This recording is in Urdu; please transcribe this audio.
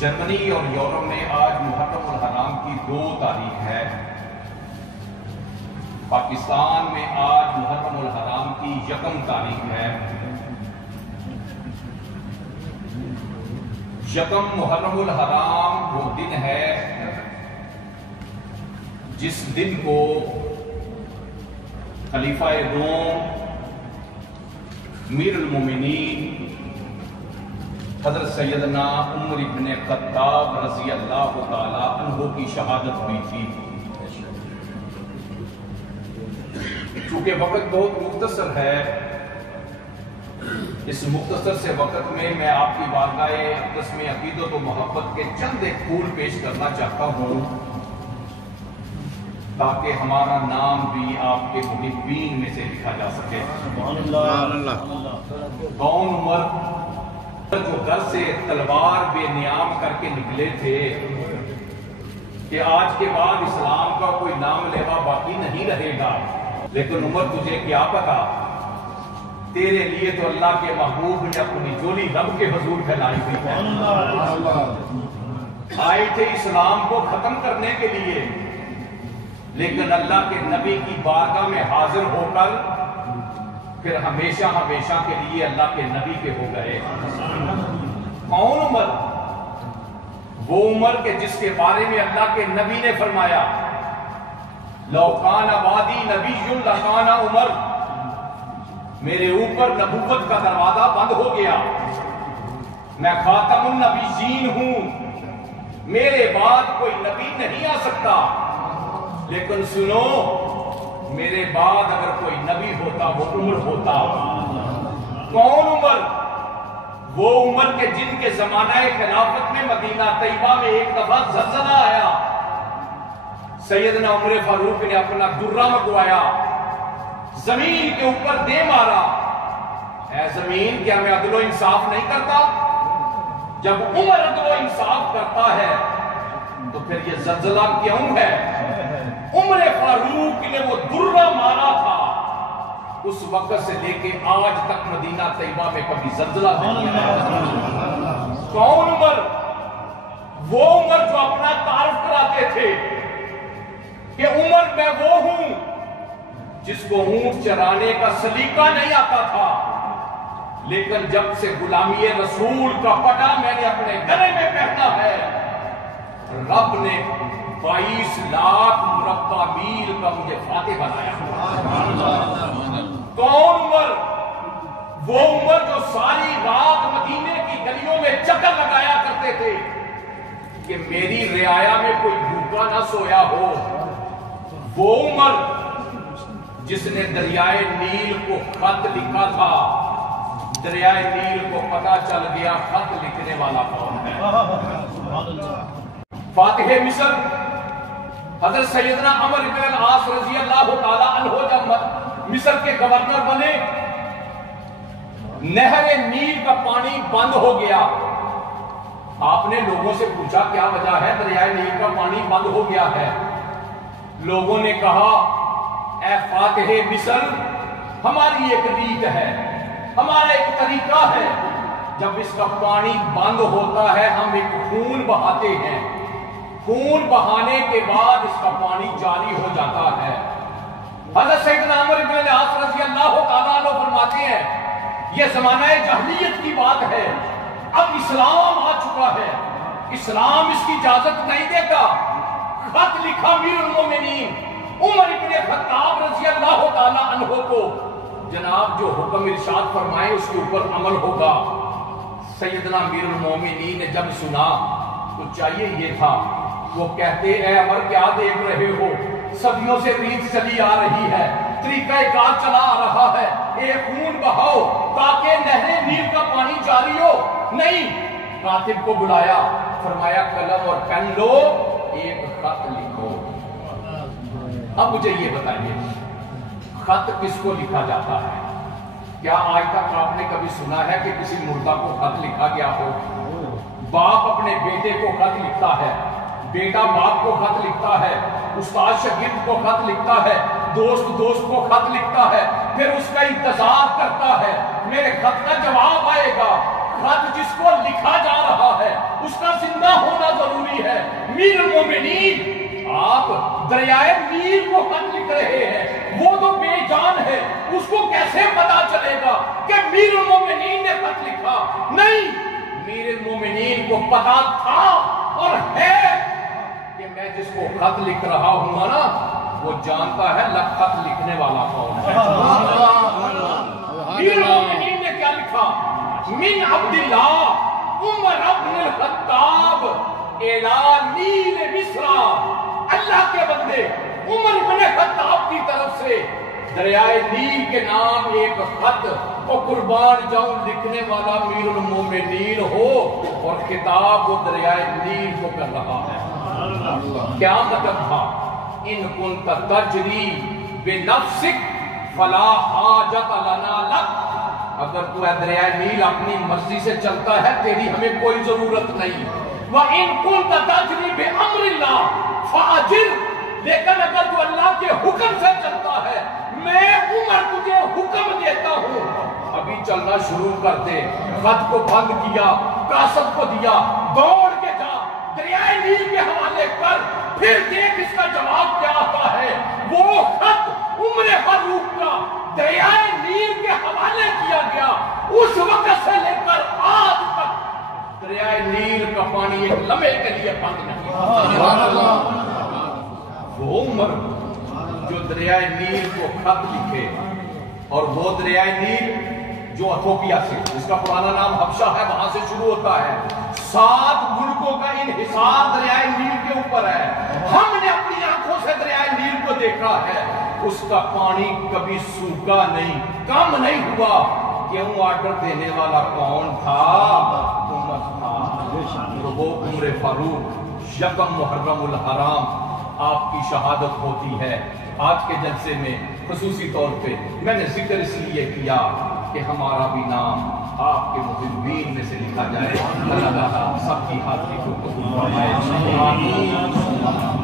جرمنی اور یورپ میں آج محرم الحرام کی 2 تاریخ ہے۔ پاکستان میں آج محرم الحرام کی 1 تاریخ ہے۔ 1 محرم الحرام وہ دن ہے جس دن کو خلیفہ دوم امیر المومنین حضرت سیدنا عمر بن خطاب رضی اللہ تعالی عنہ کی شہادت ہوئی تھی۔ چونکہ وقت بہت مختصر ہے، اس مختصر سے وقت میں آپ کی بارگاہ اقدس میں عقیدت و محبت کے چند ایک پھول پیش کرنا چاہتا ہوں تاکہ ہمارا نام بھی آپ کے محبین میں سے لکھا جا سکے۔ کون عمر جو گھر سے تلوار بے نیام کر کے نکلے تھے کہ آج کے بعد اسلام کا کوئی نام لیوا باقی نہیں رہے گا، لیکن عمر تجھے کیا پتا، تیرے لیے تو اللہ کے محبوب نے اپنی جولی رب کے حضور پھیلائی ہوئی ہے۔ آئے تھے اسلام کو ختم کرنے کے لیے، لیکن اللہ کے نبی کی بارگاہ میں حاضر ہو کر پھر ہمیشہ ہمیشہ کے لیے اللہ کے نبی کے ہو گئے۔ کون عمر؟ وہ عمر کے جس کے بارے میں اللہ کے نبی نے فرمایا لو کان بعدی نبی لکان عمر، میرے اوپر نبوت کا دروازہ بند ہو گیا، میں خاتم النبیین ہوں، میرے بعد کوئی نبی نہیں آ سکتا، لیکن سنو میرے بعد اگر کوئی نبی ہوتا وہ عمر ہوتا۔ کون عمر؟ وہ عمر کے جن کے زمانہ خلافت میں مدینہ طیبہ میں ایک دفعہ زلزلہ آیا، سیدنا عمر فاروق نے اپنا درہ منگوایا، زمین کے اوپر دے مارا، اے زمین کیا میں عدل و انصاف نہیں کرتا؟ جب عمر عدل و انصاف کرتا ہے تو پھر یہ زلزلہ کیوں ہے؟ عمر فاروق نے وہ درہ مارا تھا، اس وقت سے لے کے آج تک مدینہ طیبہ میں کبھی زلزلہ نہیں آیا۔ کون عمر؟ وہ عمر جو اپنا تعارف کراتے تھے کہ عمر میں وہ ہوں جس کو اونٹ چرانے کا سلیقہ نہیں آتا تھا، لیکن جب سے غلامی رسول کا پٹا میں نے اپنے گلے میں پہنا ہے، رب نے 22 لاکھ مربع میل کا مجھے فاتح بنایا۔ کون عمر؟ وہ عمر جو ساری رات مدینے کی گلیوں میں چکر لگایا کرتے تھے کہ میری رعایا میں کوئی بھوکا نہ سویا ہو۔ وہ عمر جس نے دریائے نیل کو خط لکھا تھا، دریائے نیل کو پتہ چل گیا خط لکھنے والا کون ہے۔ فاتح مصر حضرت سیدنا عمر بن العاص رضی اللہ تعالی عنہ جب مصر کے گورنر بنے، نہر نیل کا پانی بند ہو گیا۔ آپ نے لوگوں سے پوچھا کیا وجہ ہے دریائے نیل کا پانی بند ہو گیا ہے؟ لوگوں نے کہا اے فاتح مصر، ہماری ایک ریت ہے، ہمارا ایک طریقہ ہے، جب اس کا پانی بند ہوتا ہے ہم ایک خون بہاتے ہیں، خون بہانے کے بعد اس کا پانی جاری ہو جاتا ہے۔ حضرت سیدنا عمر بن العاص رضی اللہ تعالیٰ عنہ فرماتے ہیں یہ زمانہ جاہلیت کی بات ہے، اب اسلام آ چکا ہے، اسلام اس کی اجازت نہیں دیتا۔ خط لکھا امیر المومنین عمر بن خطاب رضی اللہ تعالیٰ عنہ کو، جناب جو حکم ارشاد فرمائے اس کے اوپر عمل ہوگا۔ سیدنا امیر المومنین نے جب سنا تو چاہیے یہ تھا وہ کہتے اے عمر کیا دیکھ رہے ہو، صدیوں سے ریت چلی آ رہی ہے، طریقہ کار چلا آ رہا ہے، ایک خون بہاؤ تاکہ نہر نیل کا پانی جاری ہو۔ نہیں، کاتب کو بلایا، فرمایا قلم اور پین لو، ایک خط لکھو۔ اب مجھے یہ بتائیے خط کس کو لکھا جاتا ہے؟ کیا آج تک آپ نے کبھی سنا ہے کہ کسی مردہ کو خط لکھا گیا ہو؟ باپ اپنے بیٹے کو خط لکھتا ہے، بیٹا باپ کو خط لکھتا ہے، استاد شاگرد کو خط لکھتا ہے، دوست کو خط لکھتا ہے، پھر اس کا انتظار کرتا ہے میرے خط کا جواب آئے گا۔ خط جس کو لکھا جا رہا ہے اس کا زندہ ہونا ضروری ہے۔ میر المومنین، آپ دریائے نیل کو خط لکھ رہے ہیں، وہ تو بے جان ہے، اس کو کیسے پتا چلے گا کہ میر المومنین نے خط لکھا؟ نہیں، میر المومنین کو پتا تھا اور ہے کہ میں جس کو خط لکھ رہا ہوں نا وہ جانتا ہے خط لکھنے والا کون ہے۔ میر المومنین نے کیا لکھا؟ من عبداللہ عمر ابن الخطاب الی نیل مصر، اللہ کے بندے عمر بن خطاب کی طرف سے دریائے نیل کے نام ایک خط، اور قربان جاؤں لکھنے والا میر المومنین ہو اور خطاب وہ دریائے نیل کو کر رہا ہے۔ کیا مطلب تھا؟ ان کنت تجری بنفسک فلا حاجت لنا لک، اگر تو اے دریائے نیل اپنی مرضی سے چلتا ہے تیری ہمیں کوئی ضرورت نہیں۔ وَإِن كُنْتَ تَجْرِي بِأَمْرِ اللَّهِ فَأَجِرْ، لیکن اگر تو اللہ کے حکم سے چلتا ہے میں عمر تجھے حکم دیتا ہوں ابھی چلنا شروع کر دے۔ خط کو بند کیا، قاصد کو دیا، دوڑ کے جا دریائے نیل کے حوالے کر، پھر دیکھ اس کا جواب کیا آتا ہے۔ وہ خط عمر فاروق کا دریائے نیل کے حوالے کیا گیا، اس وقت سے لے کر آج تک دریائے نیل کا پانی ایک لمحے کے لیے بند نہیں۔ وہ عمر جو دریائے نیل کو خط لکھے، اور وہ دریائے نیل جو ایتھوپیا سے، جس کا پرانا نام حبشہ ہے، وہاں سے شروع ہوتا ہے، 7 ملکوں کا انحصار دریائے نیل کے اوپر ہے۔ ہم نے اپنی آنکھوں سے دریائے نیل کو دیکھا ہے، اس کا پانی کبھی سوکھا نہیں، کم نہیں ہوا۔ کیوں؟ آرڈر دینے والا کون تھا؟ عمر تھا۔ تو وہ عمر فاروق، یکم محرم الحرام آپ کی شہادت ہوتی ہے۔ آج کے جلسے میں خصوصی طور پہ میں نے ذکر اس لیے کیا کہ ہمارا بھی نام آپ کے محبین میں سے لکھا جائے۔ اللہ تعالیٰ سب کی حاضری کو قبول فرمائے۔ آمین۔